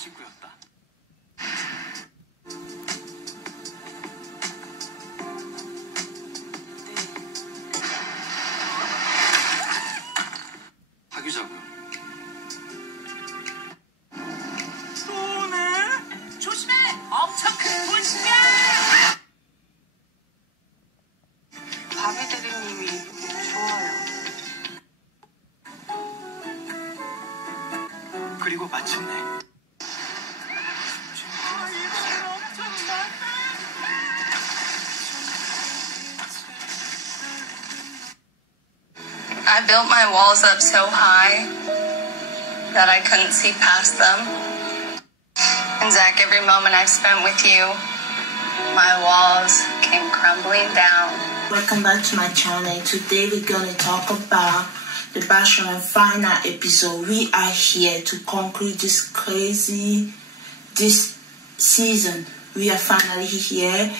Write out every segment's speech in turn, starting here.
식구였다. 사귀자고요. 또네? 조심해! 엄청 큰 불씨야! 바비 대리님이 좋아요. 그리고 마침내 I built my walls up so high that I couldn't see past them. And Zach, every moment I've spent with you, my walls came crumbling down. Welcome back to my channel. Today we're gonna talk about the Bachelor final episode. We are here to conclude this season. We are finally here.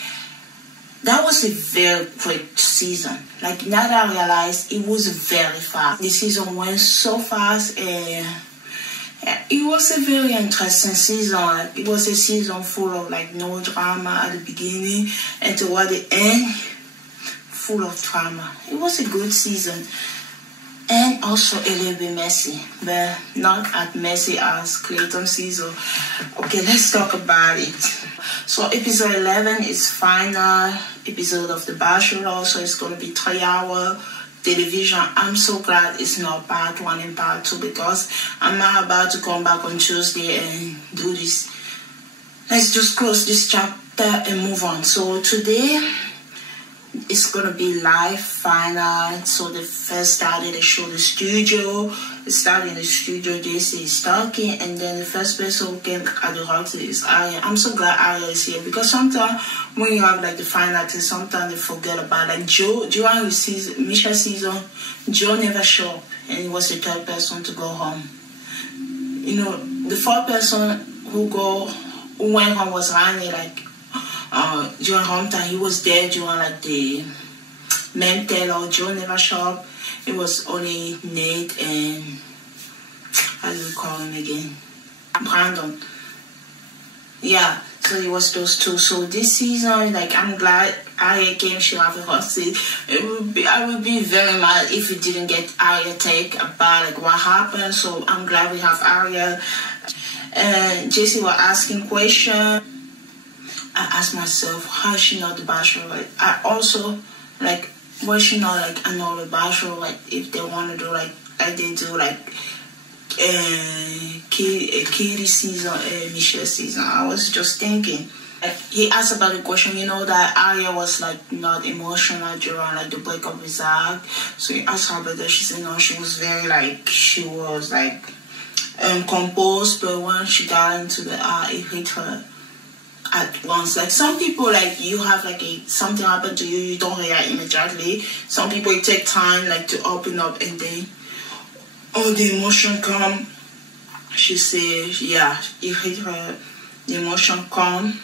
That was a very quick season. Like, now that I realized it was very fast. The season went so fast, and it was a very interesting season. Like, it was a season full of like no drama at the beginning, and toward the end, full of drama. It was a good season, and also a little bit messy, but not as messy as Clayton's season. Okay, let's talk about it. So episode 11 is final episode of The Bachelor, so it's going to be 3-hour television. I'm so glad it's not part 1 and part 2, because I'm not about to come back on Tuesday and do this. Let's just close this chapter and move on. So today it's going to be live final. So they first started to show the studio. It started in the studio, JC is talking, and then the first person who came at the house is Arya. I'm so glad Arya is here, because sometimes when you have like the final thing, sometimes they forget about, like Joe during Michelle's season, Joe never showed up, and he was the third person to go home. You know, the fourth person who went home was Rani. Like during home time, he was there during like the main tailor. Joe never showed up. It was only Nate and, how do you call him again? Brandon. Yeah, so it was those two. So this season, like, I'm glad Arya came. She have a hot seat. I would be very mad if we didn't get Arya take about like what happened. So I'm glad we have Arya. And JC was asking questions. I asked myself, how is she not the Bachelor? Like, I also, like, was she not like another Bachelor? Like, if they want to do like they do like Katie season, Michelle season. I was just thinking, like, he asked about the question, you know, that Arya was like not emotional during like the breakup with Zach. So he asked her about that. She said no, she was very like, she was like composed, but when she got into the it hit her at once. Like, some people, like, you have like something happen to you, you don't react immediately. Some people, it take time like to open up, and then all the emotion come. She said, yeah, it hit her. The emotion come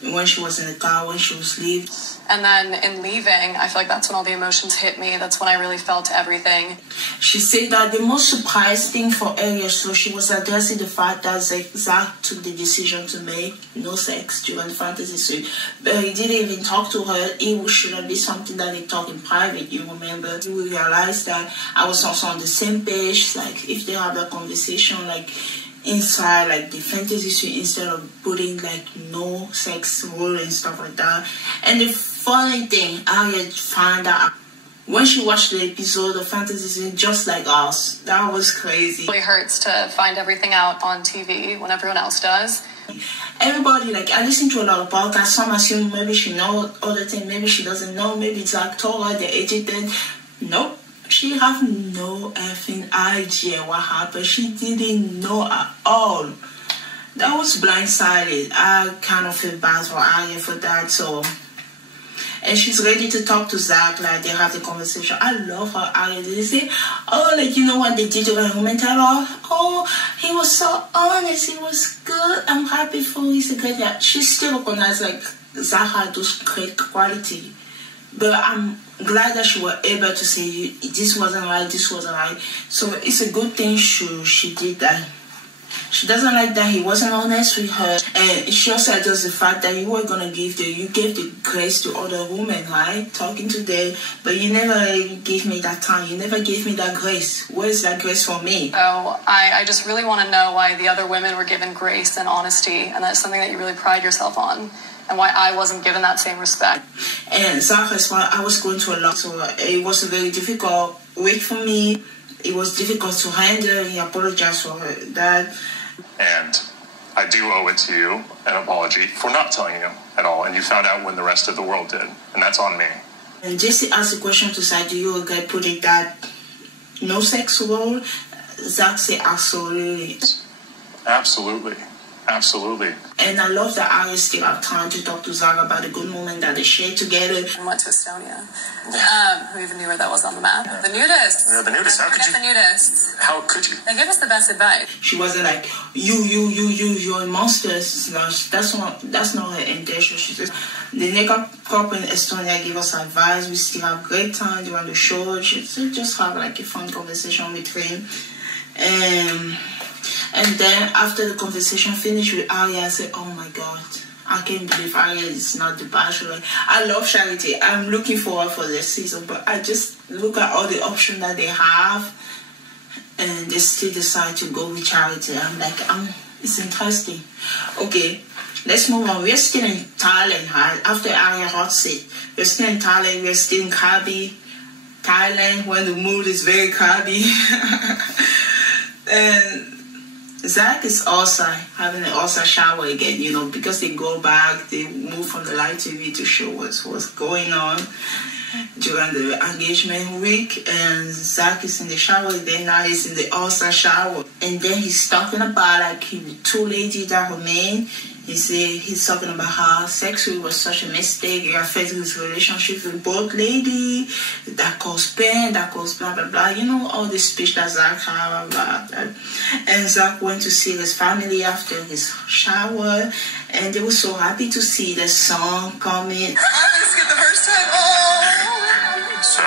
when she was in the car, when she was leaving. And then in leaving, I feel like that's when all the emotions hit me. That's when I really felt everything. She said that the most surprising thing for Arya, so she was addressing the fact that Zach took the decision to make no sex during the fantasy suite. But he didn't even talk to her. It shouldn't be something that they talk in private, you remember. We realized that I was also on the same page. Like, if they have that conversation, like, inside like the fantasy suite, instead of putting like no sex rule and stuff like that. And the funny thing, Arya found out when she watched the episode of fantasy suite, just like us. That was crazy. It really hurts to find everything out on TV when everyone else does. Everybody, like, I listen to a lot of podcasts. Some assume maybe she knows other things, maybe she doesn't know, maybe it's like told her, they edited. Nope. She have no effing idea what happened. She didn't know at all. That was blindsided. I kind of feel bad for Arya for that. So, and she's ready to talk to Zach. Like, they have the conversation. I love her, Arya. They say, oh, like, you know what they did to her mental? Oh, he was so honest. He was good. I'm happy for him. He's a great guy. She still recognizes like Zach had those great quality. But I'm glad that she was able to say this wasn't right, this wasn't right. So it's a good thing she did that. She doesn't like that he wasn't honest with her. And she also adjusts the fact that you were going to you gave the grace to other women, right? Talking to them, but you never really gave me that time. You never gave me that grace. Where's that grace for me? So I just really want to know why the other women were given grace and honesty, and that's something that you really pride yourself on, and why I wasn't given that same respect. And Zach, I was going through a lot, so it was a very difficult week for me. It was difficult to handle. He apologized for that. And I do owe it to you an apology for not telling you at all. And you found out when the rest of the world did. And that's on me. And Jesse asked the question to Zach, do you regret putting that no sex role? Zach said absolutely. Absolutely. Absolutely. And I love that I still have time to talk to Zach about the good moment that they shared together. I went to Estonia. Who even knew where that was on the map? Yeah. The nudists. Yeah, the nudists. How could you? The nudists. How could you? They give us the best advice. She wasn't like, you're a monster. That's not her intention. She said, the naked couple in Estonia gave us advice. We still have great time during the show. She just have like a fun conversation with him. And then after the conversation finished with Aria, I said, oh my God, I can't believe Aria is not the Bachelor. I love Charity. I'm looking forward for this season, but I just look at all the options that they have and they still decide to go with Charity. I'm like, it's interesting. Okay, let's move on. We're still in Thailand, right? After Aria hot seat. We're still in Thailand. We're still in Krabi, Thailand, when the mood is very Krabi. And Zach is also having an also shower again, because they go back, they move from the live TV to show what's going on during the engagement week. And Zach is in the shower, then now he's in the also shower. And then he's talking about like two ladies that remain. He's talking about how sex was such a mistake. It affected his relationship with both ladies. That caused pain, that caused blah, blah, blah. All the speech that Zach had about that. And Zach went to see his family after his shower. And they were so happy to see the song coming. Oh, let's get the first time. Oh! So?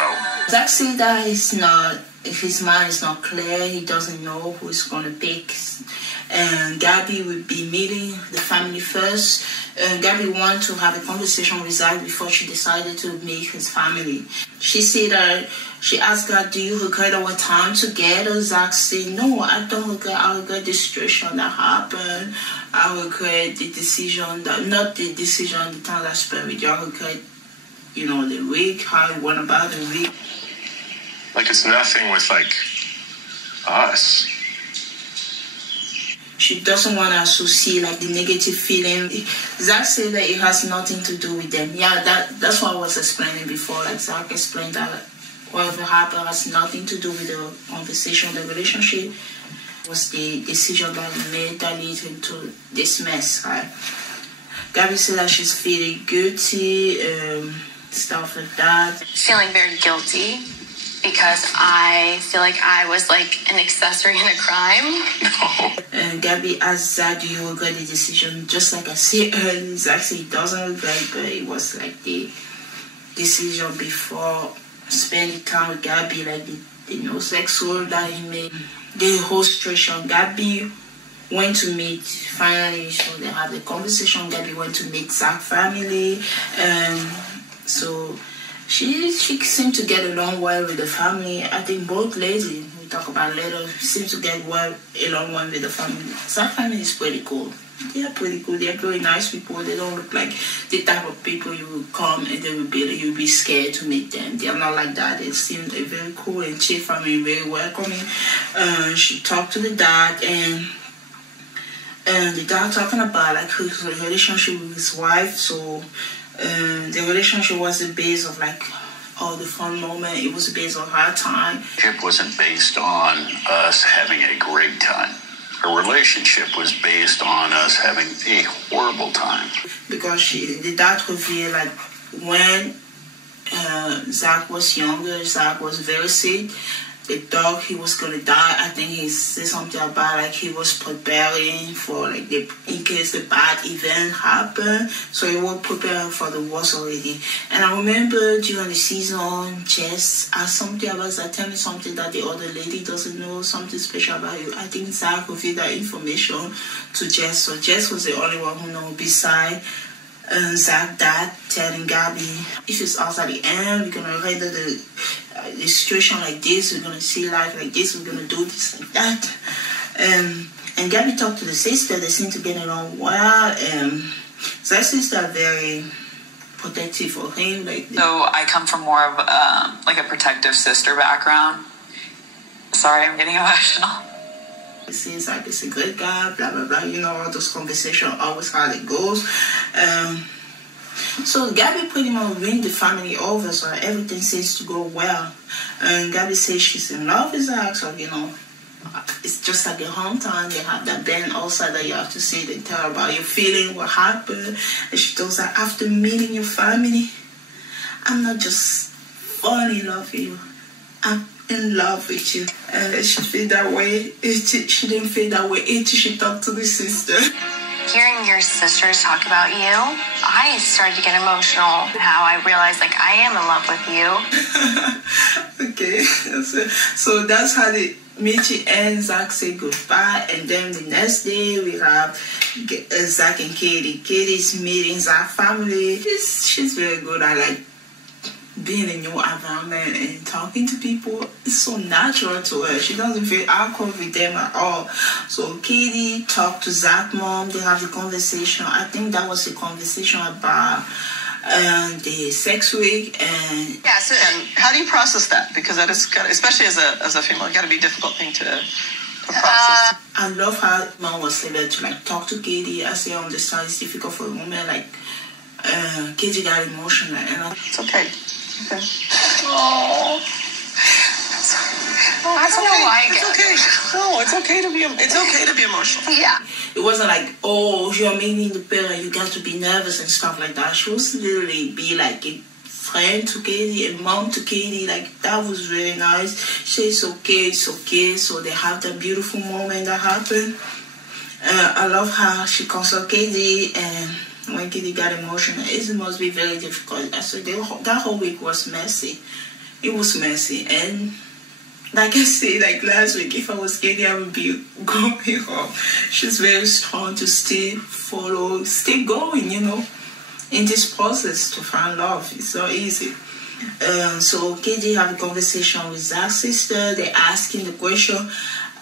Zach said that his mind is not clear. He doesn't know who he's going to pick. And Gabby will be meeting the family first. Gabby wanted to have a conversation with Zach before she decided to meet his family. She said that she asked God, do you regret our time together? Zach said, no, I don't regret. I regret the situation that happened. I regret the decision, not the decision, the time I spent with you. I regret, the week, how it went about the week. Like, it's nothing with, us. She doesn't want us to see the negative feeling. Zach said that it has nothing to do with them. Yeah, that's what I was explaining before. Zach explained that whatever happened has nothing to do with the conversation, the relationship. It was the decision that he made that led him to this mess, right? Gabby said that she's feeling guilty, stuff like that. Feeling very guilty because I feel like I was an accessory in a crime. No. And Gabby asked Zach, do you regret the decision? Just like I said earlier, Zach said he doesn't regret, but it was the decision before spending time with Gabby, the no sex rule that he made. The whole situation, Gabby went to meet, finally, so they had the conversation. Gabby went to meet Zach's family, so she seemed to get along well with the family. I think both ladies, we talk about later, seem to get along well with the family. Zach's family is pretty cool. They are pretty cool. They are very nice people. They don't look like the type of people you will come and you'll be scared to meet them. They are not like that. They seem very cool and chill family, very welcoming. She talked to the dad and the dad talking about his relationship with his wife. So the relationship wasn't based on all the fun moment. It was based on her time. It wasn't based on us having a great time. Our relationship was based on us having a horrible time. Because the dad revealed when Zach was younger, Zach was very sick, the dog, he was gonna die. I think he said something about like he was preparing for like in case the bad event happened, so he was preparing for the worst already. And I remember during the season, Jess asked something about that. Tell me something that the other lady doesn't know, something special about you. I think Zach revealed that information to Jess, so Jess was the only one who knew beside Zach dad telling Gabby, if it's us at the end, we're gonna render the situation like this, we're gonna see life like this, we're gonna do this like that. And Gabby talked to the sister, they seem to get along well. Zach's sister are very protective of him. So I come from more of like a protective sister background. Sorry, I'm getting emotional. It seems like it's a good guy, blah, blah, blah. You know, all those conversations, always how it goes. So Gabby pretty much win the family over, so everything seems to go well. And Gabby says she's in love with Zach, so, you know, it's just like a hometown. They have that band also that you have to sit and tell about your feeling, what happened. And she tells her, after meeting your family, I'm not just falling in love with you. I'm in love with you. And she feel that way. She didn't feel that way until she talked to the sister. Hearing your sisters talk about you, I started to get emotional. How I realized, like, I am in love with you. Okay, so that's how the meeting ends. Zach say goodbye, and then the next day we have Zach and Katie. Katie's meeting Zach's family. She's very good at like being in a new environment and talking to people. It's so natural to her. She doesn't feel awkward with them at all. So Katie talked to Zach's mom. They have the conversation. I think that was the conversation about the sex week. And yeah. So, and how do you process that? Because that is, especially as a female, it's got to be a difficult thing to process. I love how mom was able to like talk to Katie. I say I understand it's difficult for a woman. Like Katie got emotional, and it's okay. Okay. Oh. I don't know why. It's okay. No, it's okay to be emotional. Yeah. It wasn't like, oh, you're meeting the parent, you got to be nervous and stuff like that. She was literally be like a friend to Katie, a mom to Katie. Like, that was really nice. She said, it's okay. So they have that beautiful moment that happened. I love how she consoled Katie, and when Katie got emotional, it must be very difficult. So that whole week was messy. It was messy. And like I said, like last week, if I was Katie, I would be going home. She's very strong to stay going, you know, in this process to find love. It's not easy. So Katie have a conversation with Zach's sister. They're asking the question,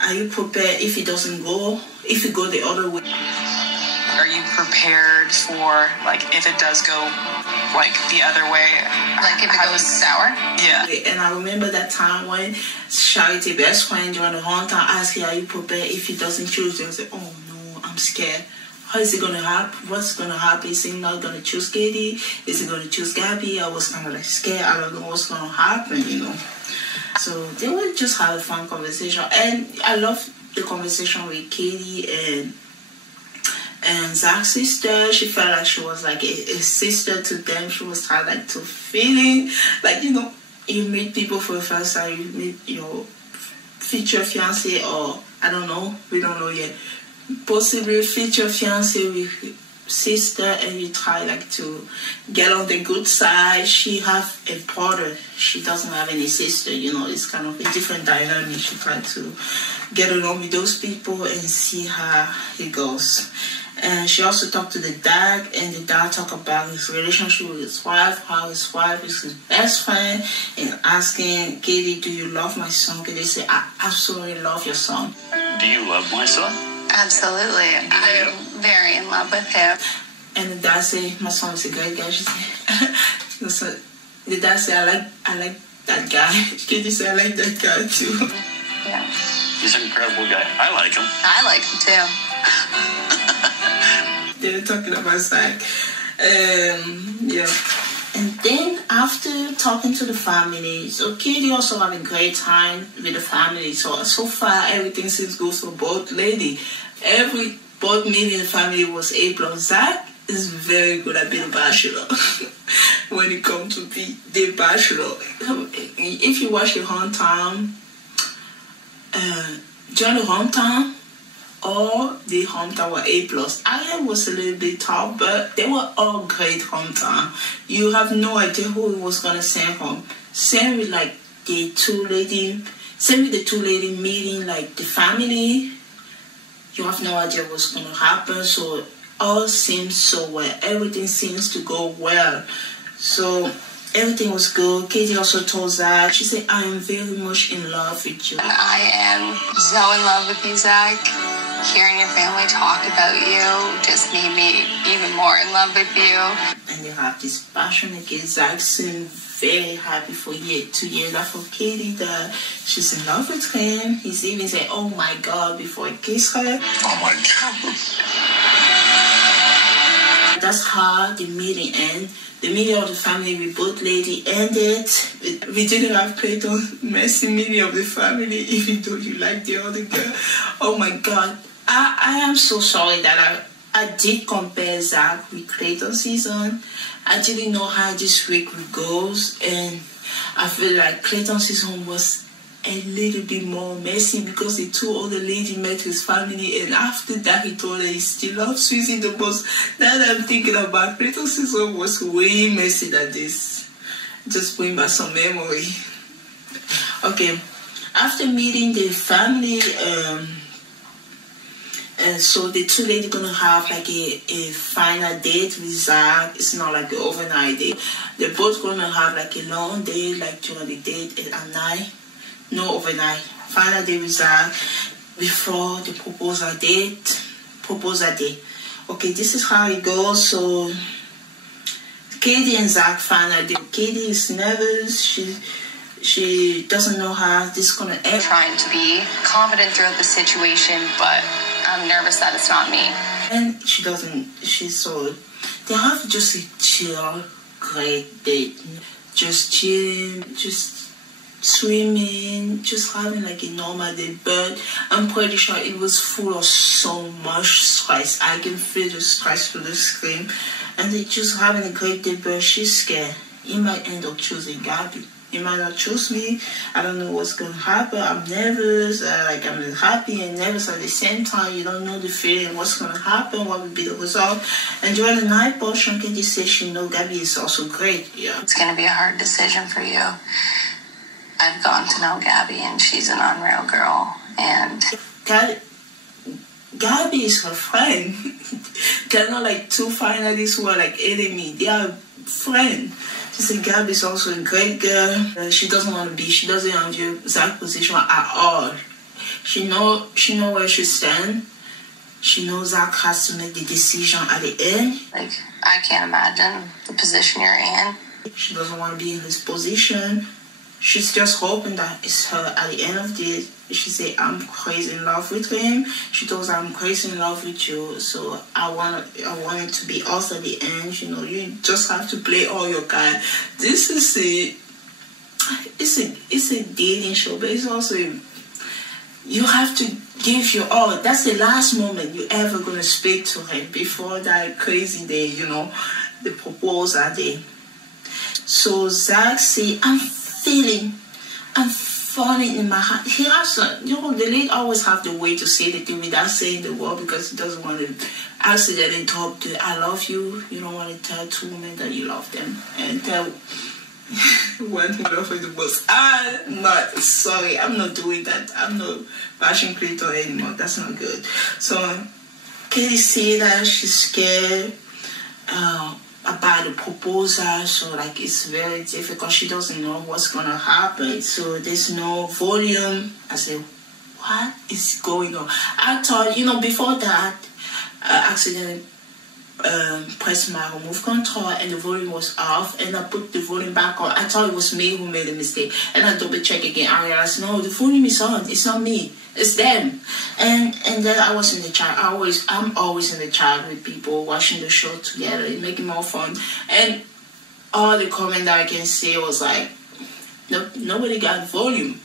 are you prepared if it doesn't go, if it go the other way? Are you prepared for, like, if it does go, like, the other way? Like, if it goes sour? Yeah. And I remember that time when Charity, best friend, during the whole time, asked her, are you prepared if he doesn't choose? They said, oh, no, I'm scared. How is it going to happen? What's going to happen? Is he not going to choose Katie? Is he going to choose Gabby? I was kind of, like, scared. I don't know what's going to happen, you know. So they would just have a fun conversation. And I love the conversation with Katie and Zach's sister. She felt like she was like a sister to them. She was kind of like to feeling like, you know, you meet people for the first time, you meet your future fiance, or I don't know, we don't know yet, possibly future fiance with sister, and you try like to get on the good side. She have a brother, she doesn't have any sister, you know, it's kind of a different dynamic. She tried to get along with those people and see how it goes. And she also talked to the dad, and the dad talked about his relationship with his wife, how his wife is his best friend, and asking Katie, do you love my son? Katie said, I absolutely love your son. Do you love my son? Absolutely. I'm very in love with him. And the dad said, my son is a great guy. She said, the dad said, I like that guy. Katie said, I like that guy too. Yeah. He's an incredible guy. I like him. I like him too. They're talking about Zach. Yeah. And then after talking to the family, so Katie also have a great time with the family. So far, everything seems good for both ladies. Both meeting the family was A+. Zach is very good at being a bachelor. When it comes to be the bachelor. If you watch the whole time, during the hometown, all the hometown were A+. Ariel was a little bit top, but they were all great hometown. You have no idea who was gonna send home. Same with like the two lady meeting like the family. You have no idea what's gonna happen. So all seems so well. Everything seems to go well. So everything was good. Katie also told Zach, she said, I am very much in love with you. And I am so in love with you, Zach. Hearing your family talk about you just made me even more in love with you. And they have this passionate kid. Zach seemed very happy for 2 years after Katie that she's in love with him. He's even said, oh my God, before I kiss her. Oh my God. That's how the meeting ended. The meeting of the family with both ladies ended. We didn't have Clayton's messy meeting of the family, even though you like the other girl. Oh my God. I am so sorry that I did compare Zach with Clayton's season. I didn't know how this week would go. And I feel like Clayton's season was a little bit more messy because the two other ladies met his family, and after that he told her he still loves Susie the most. Now that I'm thinking about Clayton's season was way messy than this. Just bring back some memory. Okay, after meeting the family, so the two ladies gonna have like a final date with Zach. It's not like an overnight date. They're both gonna have like a long date, like during the date at night. No overnight. Final day with Zach before the proposal date. Okay, this is how it goes. So Katie and Zach final date. Katie is nervous. She doesn't know how this is gonna end. Trying to be confident throughout the situation, but I'm nervous that it's not me. And she doesn't. They have just a chill, great date. Just chill, just swimming, just having like a normal day, but I'm pretty sure it was full of so much stress. I can feel the stress through the screen, and they're just having a great day, but she's scared. He might end up choosing Gabby. He might not choose me. I don't know what's gonna happen. I'm nervous, I'm happy and nervous at the same time. You don't know the feeling, what's gonna happen, what will be the result. And during the night portion, Katie says she knows Gabby is also great. Yeah, it's gonna be a hard decision for you. I've gotten to know Gabby, and she's an unreal girl. And Gabby is her friend. They're not like two finalists who are like enemy. They are friends. She said Gabby is also a great girl. She doesn't envy Zach's position at all. She know where she stands. She knows Zach has to make the decision at the end. Like, I can't imagine the position you're in. She doesn't want to be in his position. She's just hoping that it's her at the end of this. She said, I'm crazy in love with him. She told us, I'm crazy in love with you. So I want it to be us at the end. You know, you just have to play all your cards. This is it's a dating show, but it's also, you have to give your all. That's the last moment you're ever going to speak to him before that crazy day, you know, the proposal day. So Zach said, I'm falling in my heart. He has the lead always have the way to say the thing without saying the word, because he doesn't want to accidentally talk to I love you. You don't want to tell two women that you love them and tell one who love you the most. I'm not doing that. I'm not bashing Clayton anymore. That's not good. So Katie said that she's scared about the proposal, so like it's very difficult. She doesn't know what's gonna happen, so there's no volume. I said, what is going on? I thought, before that, I accidentally pressed my remote control and the volume was off, and I put the volume back on. I thought it was me who made a mistake, and I double check again. I realized, no, the volume is on. It's not me. It's them. And then I was in the chat. I'm always in the chat with people watching the show together. It makes it more fun. And all the comment that I can say was like, nobody got volume.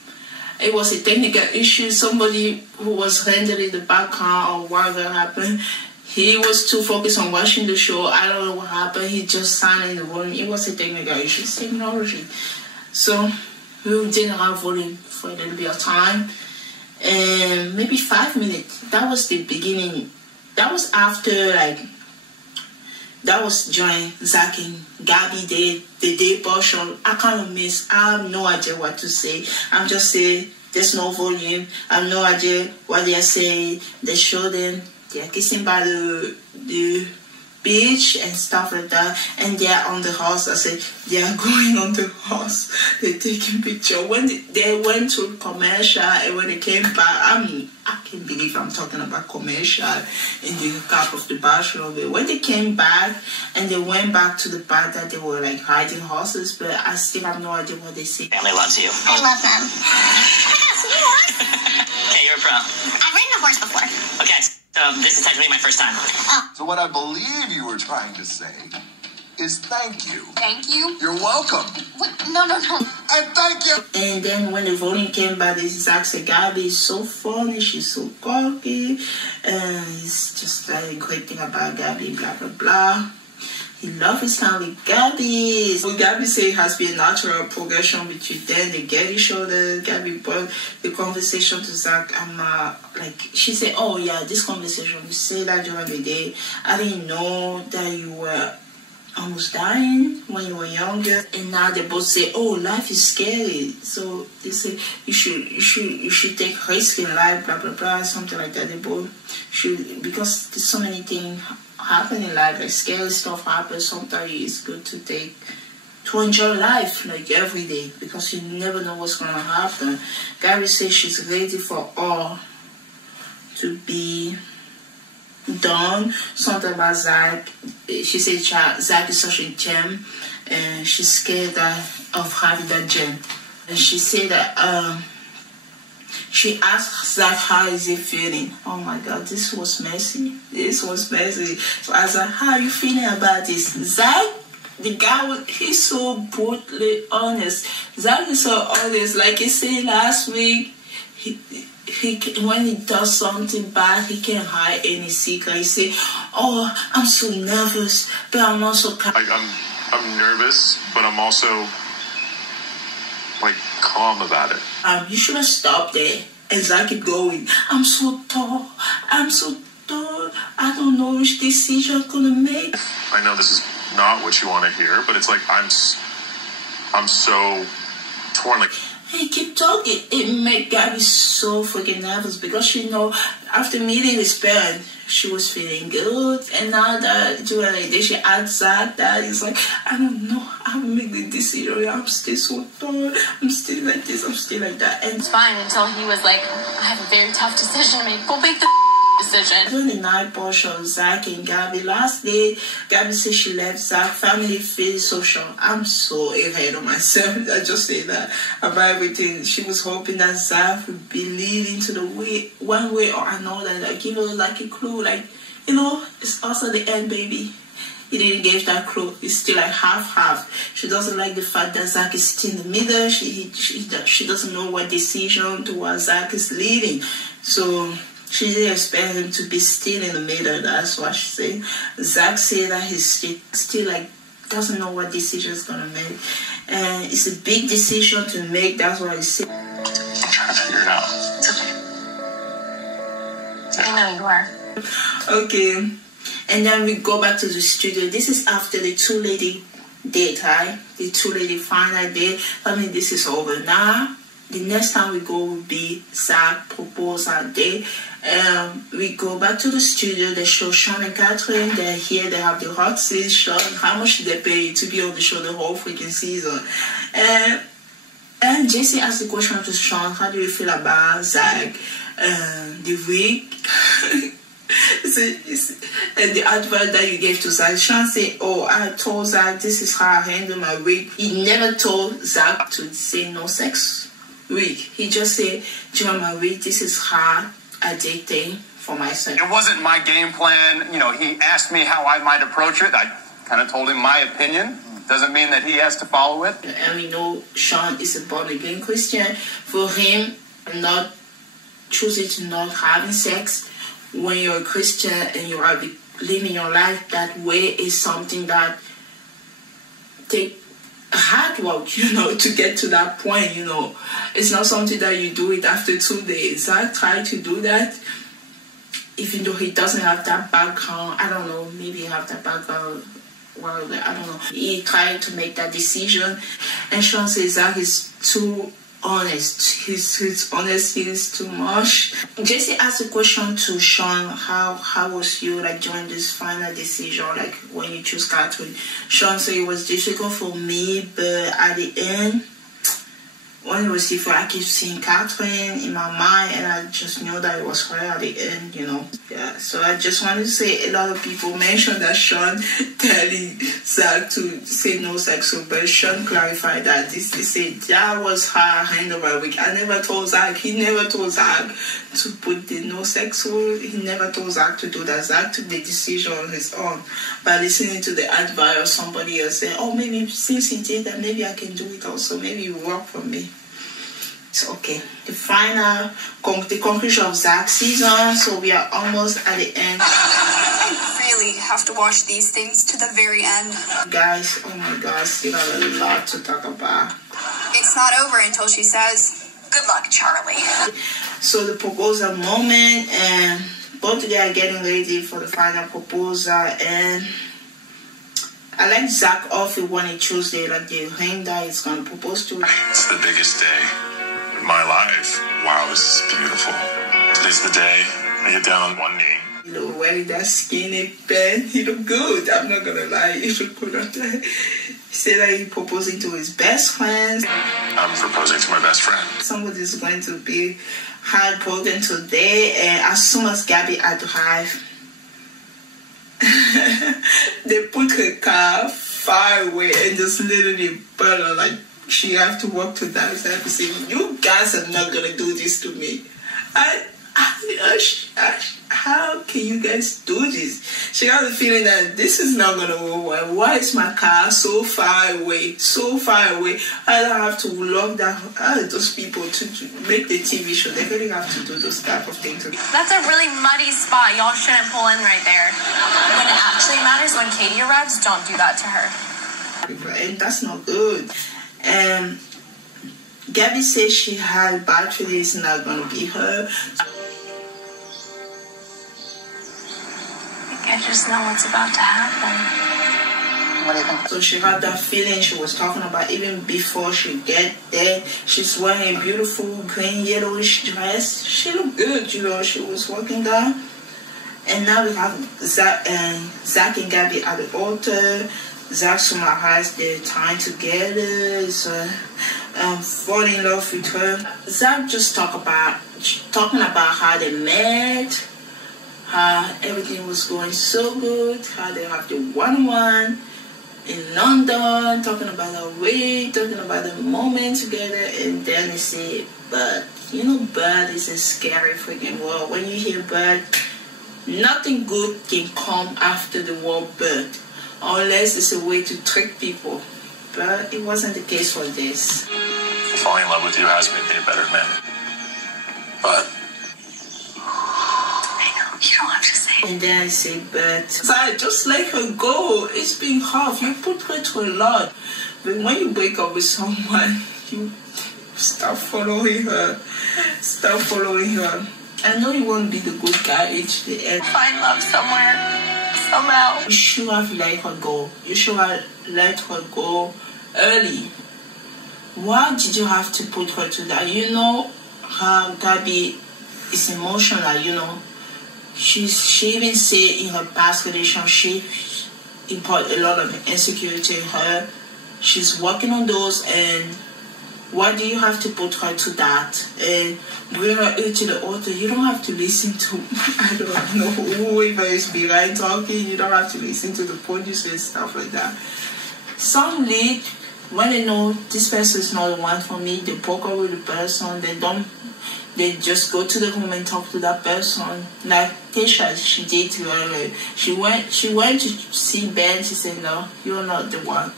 It was a technical issue. Somebody who was handling the background or whatever happened, he was too focused on watching the show. I don't know what happened. He just signed in the volume. It was a technical issue. It's technology. So we didn't have volume for a little bit of time. and maybe 5 minutes. That was the beginning. That was after, like, that was during Zach and Gabby day, the day portion. I kind of miss. I have no idea what to say. I'm just saying there's no volume. I have no idea what they are saying. They show them they are kissing by the beach and stuff like that, and they are on the horse. I said they are going on the horse. They're taking picture. When they went to commercial and when they came back, I can't believe I'm talking about commercial in the recap of the Bachelor. But when they came back and they went back to the part that they were like riding horses, but I still have no idea what they say. Family loves you. I love them. Oh my gosh, you horse? Okay, you're a pro. I've ridden a horse before. Okay, so this is technically my first time. So what I believe you were trying to say is thank you. Thank you? You're welcome. What? No. And thank you. And then when the volume came back, Zach said, Gabby is so funny, she's so cocky, and it's just like a great thing about Gabby, blah, blah, blah. He loves his time with Gabby. So Gabby said it has been a natural progression between them. They get each other. Gabby brought the conversation to Zach. She said, oh yeah, this conversation, you say that during the day. I didn't know that you were almost dying when you were younger, and now they both say, oh, life is scary, so they say you should take risk in life, blah blah blah, something like that. They both should, because there's so many things happen in life, like scary stuff happens. Sometimes it's good to enjoy life like every day, because you never know what's gonna happen. Gabby says she's ready for all to be done. Something about Zach. She said Zach is such a gem, and she's scared of having that gem. And she said that she asked Zach how is he feeling. Oh my God, this was messy. So I was like, how are you feeling about this? Zach, the guy, he's so brutally honest. Zach is so honest. Like he said last week, when he does something bad, he can't hide any secret. He say, oh, I'm so nervous, but I'm also Like I'm nervous, but I'm also like calm about it. You shouldn't stop there. And Zach keep going. I'm so tall. I don't know which decision I'm gonna make. I know this is not what you want to hear, but it's like I'm so torn. Like, Hey, keep talking. It made Gabby so freaking nervous, because she know after meeting his parents, she was feeling good, and now that she asked Zach that, it's like, I don't know, I will make the decision. I'm still so tall. I'm still like this. I'm still like that. And It's fine until he was like, I have a very tough decision to make. Go make the decision. during the night portion, Zach and Gabby, last day, Gabby said she left Zach. Family feels so shocked. I'm so ahead of myself. I just say that about everything. She was hoping that Zach would be leading to the way, one way or another, like give her like a clue, like, it's also the end, baby. He didn't give that clue. It's still like half. She doesn't like the fact that Zach is still in the middle. She doesn't know what decision towards Zach is leading. So she didn't expect him to be still in the middle. That's what she said. Zach said that he's still like doesn't know what decision he's gonna make, and it's a big decision to make. That's what he said. I'm trying to figure it out. It's okay. I know you are. Okay, and then we go back to the studio. This is after the two-lady date, right? The two-lady final date. I mean, this is over now. The next time we go will be Zach proposal day. We go back to the studio. They show Sean and Catherine. They're here. They have the hot seat. Sean, how much did they pay you to be on the show the whole freaking season? And Jesse asked the question to Sean, how do you feel about Zach? The week? And the advice that you gave to Zach. Sean said, oh, I told Zach this is how I handle my week. He never told Zach to say no sex week. He just said, during my week, this is how I did things for myself. It wasn't my game plan. He asked me how I might approach it. I kind of told him my opinion. Doesn't mean that he has to follow it. And we know Sean is a born-again Christian. For him, not choosing to not having sex when you're a Christian and you are living your life that way is something that take hard work, you know, to get to that point, you know. It's not something that you do it after 2 days. I tried to do that, even though he doesn't have that background. I don't know, maybe he have that background. Well, I don't know. He tried to make that decision, and Sean says Zach is too honest. His honesty is too much. Jesse asked a question to Sean, how was you like during this final decision, like when you choose Catherine? Sean said it was difficult for me, but at the end, when it was difficult, I keep seeing Catherine in my mind, and I just knew that it was her at the end, you know. Yeah, so I just wanted to say, a lot of people mentioned that Sean telling Zach to say no sexual, but Sean clarified that they said that was her handover week. I never told Zach, he never told Zach to put the no sexual, he never told Zach to do that. Zach took the decision on his own by listening to the advice of somebody else, saying, oh, maybe since he did that, maybe I can do it also, maybe it will work for me. It's okay. The conclusion of Zach's season, so we are almost at the end. I really have to watch these things to the very end. Guys, oh my God, still got a lot to talk about. It's not over until she says, good luck, Charlie. So the proposal moment, and both of them are getting ready for the final proposal, and I like Zach off it when he chose the ring that he's going to propose to. It's the biggest day of my life. Wow, this is beautiful. Today's the day I get down on one knee. You know, wearing that skinny pants, he look good. I'm not going to lie, he look good on that. He said that he's proposing to his best friends. I'm proposing to my best friend. Somebody's going to be heartbroken today, and as soon as Gabby arrived, they put her car far away and just literally put her, like, she have to walk to that side and say, you guys are not going to do this to me. How can you guys do this? She got the feeling that this is not going to work well. Why is my car so far away? So far away. I don't have to lock down those people to make the TV show. They really have to do those type of things. That's a really muddy spot. Y'all shouldn't pull in right there. When it actually matters, when Katie arrives, don't do that to her. And that's not good. Gabby says she had Bachelor is not going to be her. I just know what's about to happen. What do you think? So she had that feeling she was talking about even before she get there. She's wearing a beautiful green yellowish dress. She looked good, you know. She was walking down. And now we have Zach and Gabby at the altar. Zach summarized their time together. So fall in love with her. Zach just talking about how they met, how everything was going so good, how they have the one-on-one in London, talking about the way, talking about the moment together, and then they say, but you know, bird is a scary freaking word. When you hear bird, nothing good can come after the word bird, unless it's a way to trick people. But it wasn't the case for this. Falling in love with you has made me a better man. But I know, you don't have to say it. And then I say, but I just let her go. It's been hard. You put her to a lot. But when you break up with someone, you stop following her. Stop following her. I know you won't be the good guy each day. Find love somewhere, somehow. You should have let her go. You should have let her go early. Why did you have to put her to that? You know how Gabby is emotional, you know. She even said in her past relationship, it brought a lot of insecurity in her. She's working on those, and why do you have to put her to that? And bring her to the altar. You don't have to listen to, I don't know, whoever is behind talking. You don't have to listen to the producer and stuff like that. Some lead, when they know this person is not the one for me, they poke up with the person. They just go to the room and talk to that person. Like Tisha, she did to her. She went to see Ben. She said, no, you're not the one.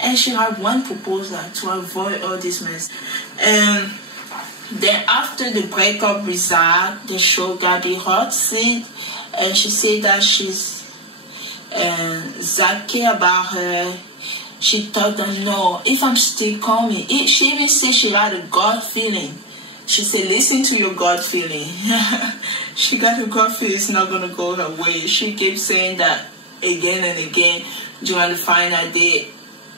And she had one proposal to avoid all this mess. And then after the breakup result, they showed Gabby hot seat, and she said that she's Zach care about her, she thought that no, if I'm still coming, she even said she had a gut feeling. She said, listen to your gut feeling. She got her gut feeling, it's not going to go her way. She kept saying that again and again during the final day.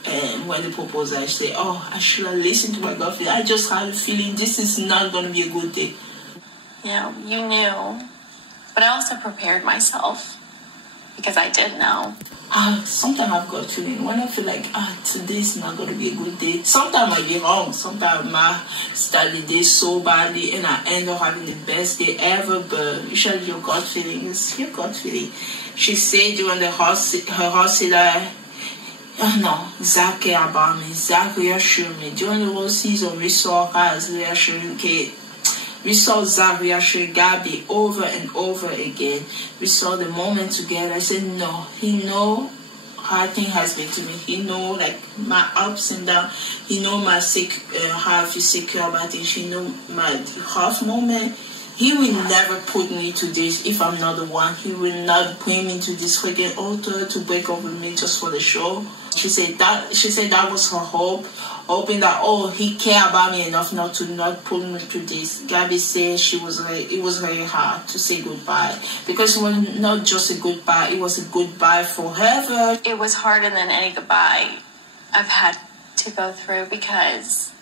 And when the proposal, she said, oh, I should have listened to my gut feeling. I just had a feeling this is not going to be a good day. Yeah, you knew. But I also prepared myself because I did know. Sometimes I've got feeling when I feel like today's not going to be a good day. Sometimes I be wrong. Sometimes I might start the day so badly and I end up having the best day ever. But usually your gut feeling is your gut feeling. She said during her house that no, Zach cared about me. Zach reassured me. During the whole season, we saw her as reassuring Kate. We saw Zach reassuring Gabby over and over again. We saw the moment together. I said, no, he know how thing has been to me. He know like my ups and downs. He know my how I feel secure about things. He know my half moment. He will never put me to this if I'm not the one. He will not put me into this freaking altar to break up with me just for the show. She said that was her hope, hoping that he cared about me enough not to not put me to this. Gabby said it was very hard to say goodbye because it was not just a goodbye, it was a goodbye forever. It was harder than any goodbye I've had to go through because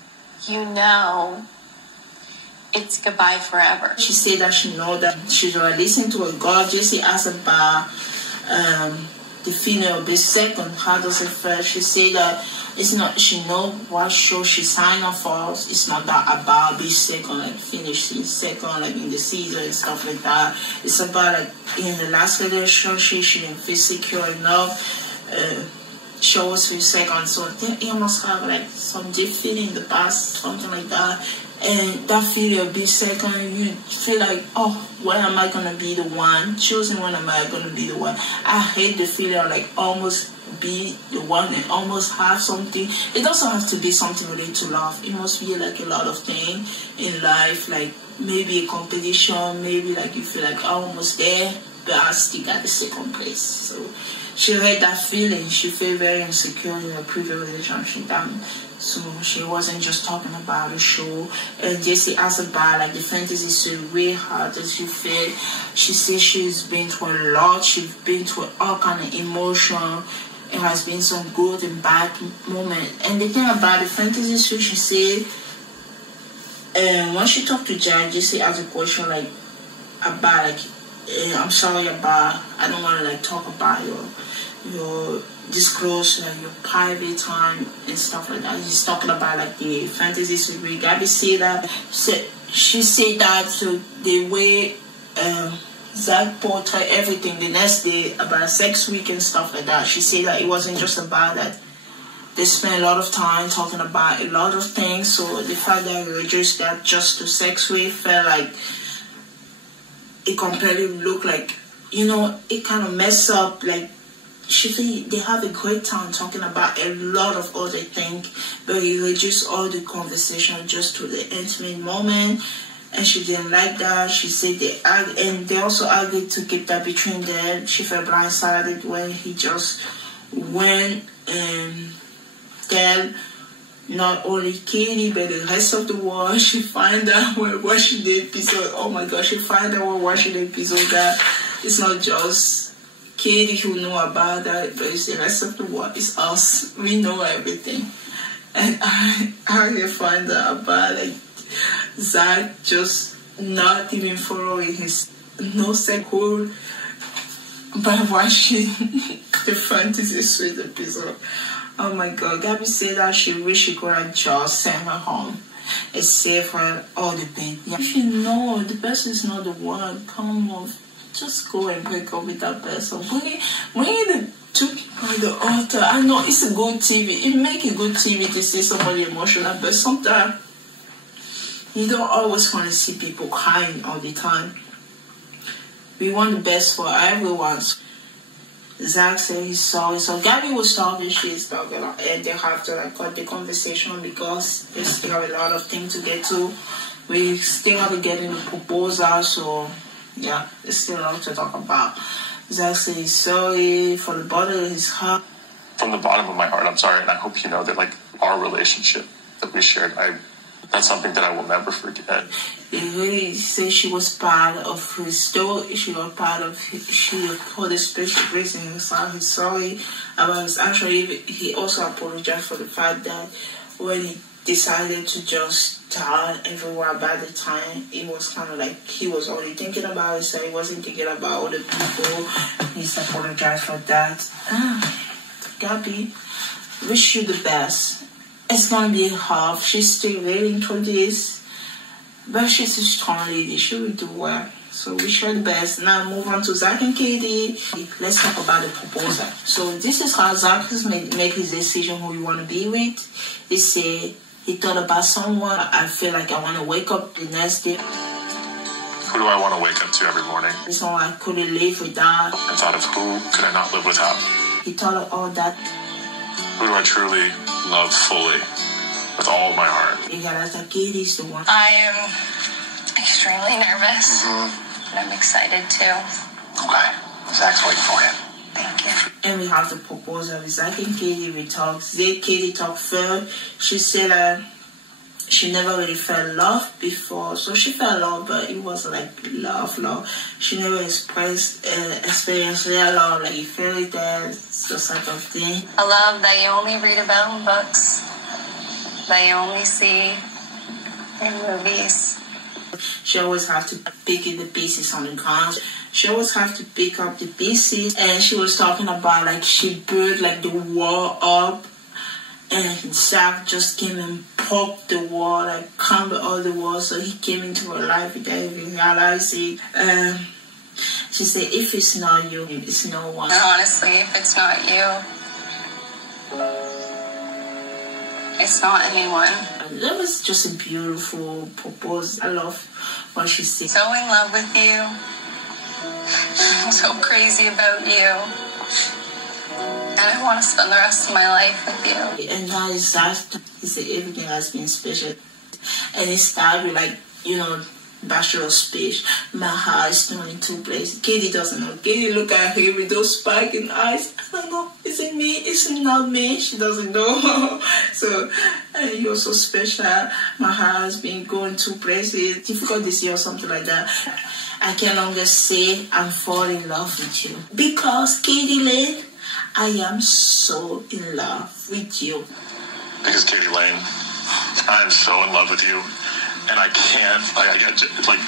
you know it's goodbye forever. She said that she know that she's already listening to her God. Jesse asked about the female be second. How does it feel? She said that it's not. She know what show she signed up for. It's not that about be second, like finishing second, like in the season and stuff like that. It's about like in the last relationship she didn't feel secure enough. She always feel second, so you must have like some deep feeling in the past, something like that. And that feeling of being second, you feel like, when am I going to be the one? Choosing when am I going to be the one? I hate the feeling of like almost be the one and almost have something. It doesn't have to be something related to love. It must be like a lot of things in life, like maybe a competition, maybe like you feel like I'm almost there, but I still got the second place. So she had that feeling. She felt very insecure in her previous relationship. So she wasn't just talking about the show. And Jessie asked about like the fantasy suite, way hard as you feel. She said she's been through a lot. She's been through all kind of emotion. It has been some good and bad moment. And the thing about the fantasy suite, she said, when she talked to Jack, Jessie asked a question like about like, I'm sorry about, I don't want to like talk about your disclose like your private time and stuff like that. He's talking about like the fantasy suite. Gabby said that she said that so the way Zach portrayed everything the next day about sex week and stuff like that. She said that it wasn't just about that. They spent a lot of time talking about a lot of things. So the fact that we reduced that just to sex week felt like it completely looked like, it kind of messed up like. She think they have a great time talking about a lot of other things, but he reduced all the conversation just to the intimate moment, and she didn't like that. She said they also argued to keep that between them. She felt blindsided when he just went and tell not only Katie but the rest of the world. She find out when watching the episode. Oh my gosh, she find out when watching the episode that it's not just Katie who know about that, but it's the rest of the world. It's us. We know everything. And I find out about like Zach just not even following his no second by watching the fantasy suite episode. Oh my God. Gabby said that she wish she could have just sent her home and save her all the pain. If you know the person is not the one, come on. Just go and break up with that person. Bring the two people on the altar. I know it's a good TV. It makes a good TV to see somebody emotional, but sometimes you don't always want to see people crying all the time. We want the best for everyone. Zach said he's sorry. So Gabby was talking, she's talking, and they have to like cut the conversation because they still have a lot of things to get to. We still have to get in the proposal, so yeah, there's still a lot to talk about. Zach said he's sorry for the bother in his heart. from the bottom of my heart, I'm sorry, and I hope you know that, like, our relationship that we shared, that's something that I will never forget. They really say she was part of his story. She was part of she put a special grace in his heart. He's sorry about his action. He also apologized for the fact that when he decided to just tell everyone about the time, it was kind of like he was only thinking about it, so he wasn't thinking about other people. He's apologized for that. Gabby, wish you the best. It's gonna be hard. She's still waiting for this, but she's a strong lady. She will do well. So wish her the best. Now move on to Zach and Katie. Let's talk about the proposal. So this is how Zach has made his decision who he want to be with. He said he thought about someone. I feel like I want to wake up the next day. Who do I want to wake up to every morning? Someone I couldn't live without. I thought of who could I not live without? He thought of all that. Who do I truly love fully, with all of my heart? You gotta say Katie's the one. I am extremely nervous, but I'm excited too. Okay. Zach's waiting for you. Thank you. And we have the proposal. Zach and Katie, we talked. Katie talked first. She said she never really felt love before. So she felt love, but it wasn't like love. She never experienced real love, like fairy tales, those type of thing. A love that you only read about in books, that you only see in movies. She always have to pick the pieces on the ground. She always have to pick up the pieces. And she was talking about like she built like the wall up. And Zach just came and poked the wall, like crumbled all the walls. So he came into her life without even realizing it. She said, if it's not you, it's no one. And honestly, if it's not you, it's not anyone. That was just a beautiful proposal. I love what she said. So in love with you. I'm so crazy about you. And I want to spend the rest of my life with you. And now it's that. He said everything has been special. And it started with like, Bachelor speech. My heart is thrown in two places. Katie doesn't know. Katie look at him with those sparkling eyes. I don't know. Is it me? Is it not me? She doesn't know. So you're so special. My heart has been going two places. Difficult this year or something like that. I can longer say I'm falling in love with you. Because Katie Lane, I am so in love with you. Because Katie Lane, I am so in love with you. And I can't, it's like,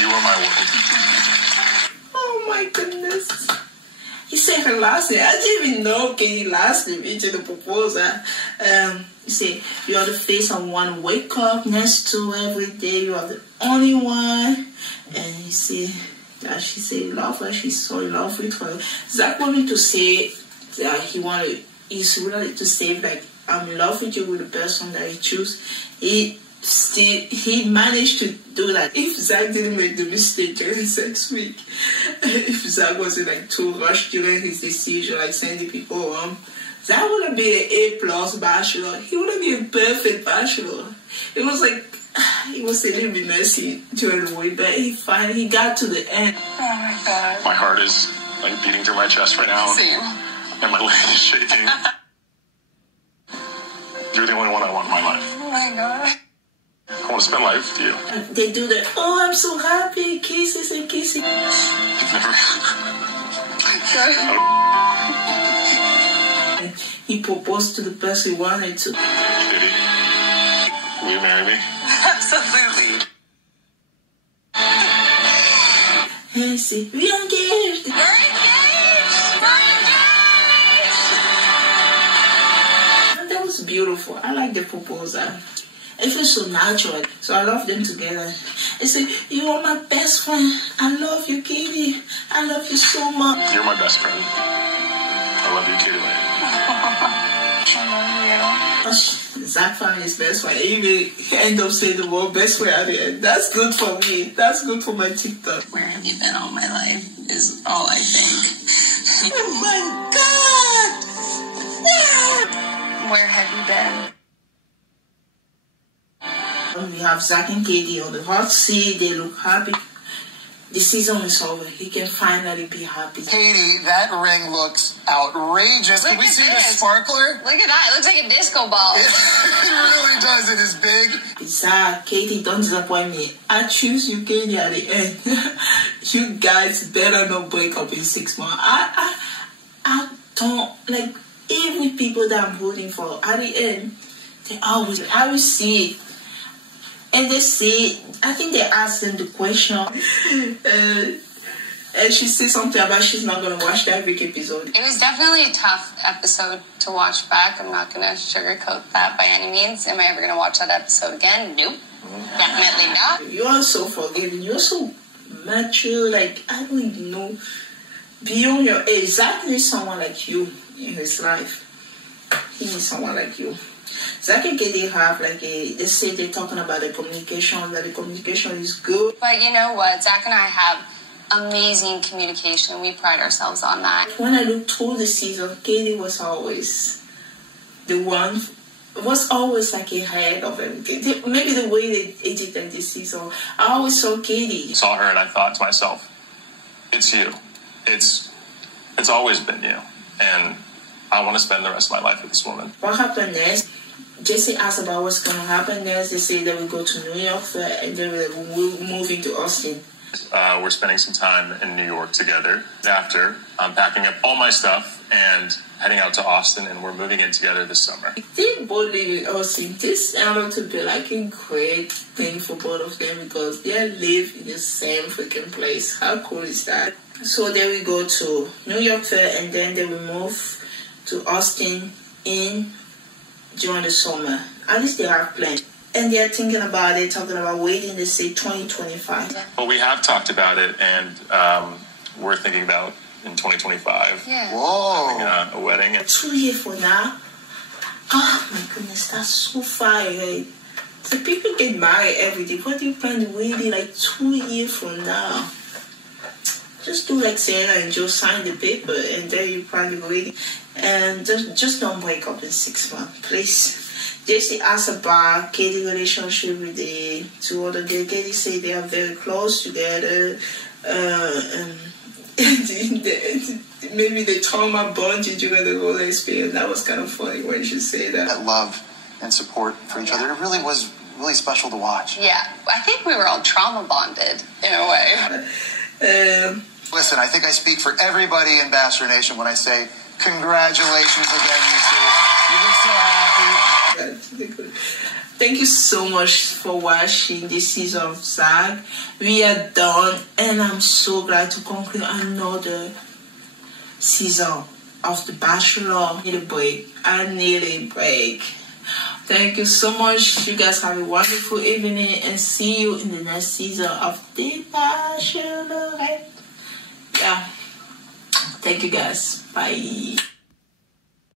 you are my world. Oh my goodness. He said her last name. I didn't even know Katie's last name into the proposal. He said, you are the face I want to wake up next to every day. You are the only one. And he said, that she said, love her. She's so in love with her. Zach wanted to say that he's really to say, like, I'm in love with you with the person that he choose. He managed to do that. If Zach didn't make the mistake during sex week, if Zach wasn't like too rushed during his decision, like sending people home, Zach would have been an A+ bachelor. He would have been a perfect bachelor. It was like, it was a little bit messy during the way, but he got to the end. Oh my God. My heart is like beating through my chest right now. Same. And my leg is shaking. You're the only one I want in my life. Oh my God. I want to spend life with you. They do that. Oh, I'm so happy. Kisses and kissing. He proposed to the person he wanted to. Kitty, will you marry me? Absolutely. And see, we are engaged. We're engaged. We're engaged. And that was beautiful. I like the proposal. It feels so natural. So I love them together. They say, you are my best friend. I love you, Katie. I love you so much. You're my best friend. I love you, Katie Lane. I love you. Zach found his best friend. He even end up saying the word best friend at the end. That's good for me. That's good for my TikTok. Where have you been all my life is all I think. Oh my God! Where have you been? We have Zach and Katie on the hot seat. They look happy. the season is over. He can finally be happy. Katie, that ring looks outrageous. Can we see the sparkler? Look at that. It looks like a disco ball. It really does. It is big. Bizarre. Katie, don't disappoint me. I choose you, Katie, at the end. You guys better not break up in 6 months. I don't, like, even people that I'm voting for, at the end, I will see it. And they say, I think they asked them the question, and she said something about she's not going to watch that big episode. It was definitely a tough episode to watch back. I'm not going to sugarcoat that by any means. Am I ever going to watch that episode again? Nope. Definitely not. You are so forgiving. You're so mature. Like, I don't even know. Beyond your age, Zach needs someone like you in his life. He needs someone like you. Zach and Katie have they say they're talking about the communication, that the communication is good. But you know what? Zach and I have amazing communication. We pride ourselves on that. When I look through the season, Katie was always the one, was always like ahead of everything. Maybe the way they edited this season, I always saw Katie. I saw her and I thought to myself, it's you. It's always been you. And I want to spend the rest of my life with this woman. What happened next? Jesse asked about what's going to happen next. They say that we go to New York and then we're moving to Austin. We're spending some time in New York together. After, I'm packing up all my stuff and heading out to Austin, and we're moving in together this summer. They both live in Austin. This sounded to be like a great thing for both of them because they live in the same freaking place. How cool is that? So then we go to New York Fair, and then they will move to Austin during the summer. At least they have plans. And they're thinking about it, talking about waiting, they say 2025. Well, we have talked about it, and we're thinking about in 2025. Yeah. Whoa. A wedding. 2 years from now. Oh my goodness, that's so far ahead. So people get married every day. What do you plan to wait like 2 years from now? Just do like Sarah and Joe sign the paper, and then you plan to wait. And just don't break up in 6 months, please. Jesse asked about Katie's relationship with the two other girls. Katie said they are very close together. Maybe the trauma bonded during the whole experience. That was kind of funny when she said that. That love and support for each other. It really was really special to watch. Yeah, I think we were all trauma bonded in a way. Listen, I think I speak for everybody in Bachelor Nation when I say congratulations again, you two. You look so happy. Thank you so much for watching this season of Zag. We are done, and I'm so glad to conclude another season of The Bachelor. I need a break. I need a break. Thank you so much. You guys have a wonderful evening, and see you in the next season of The Bachelor. Yeah. Thank you guys. Bye.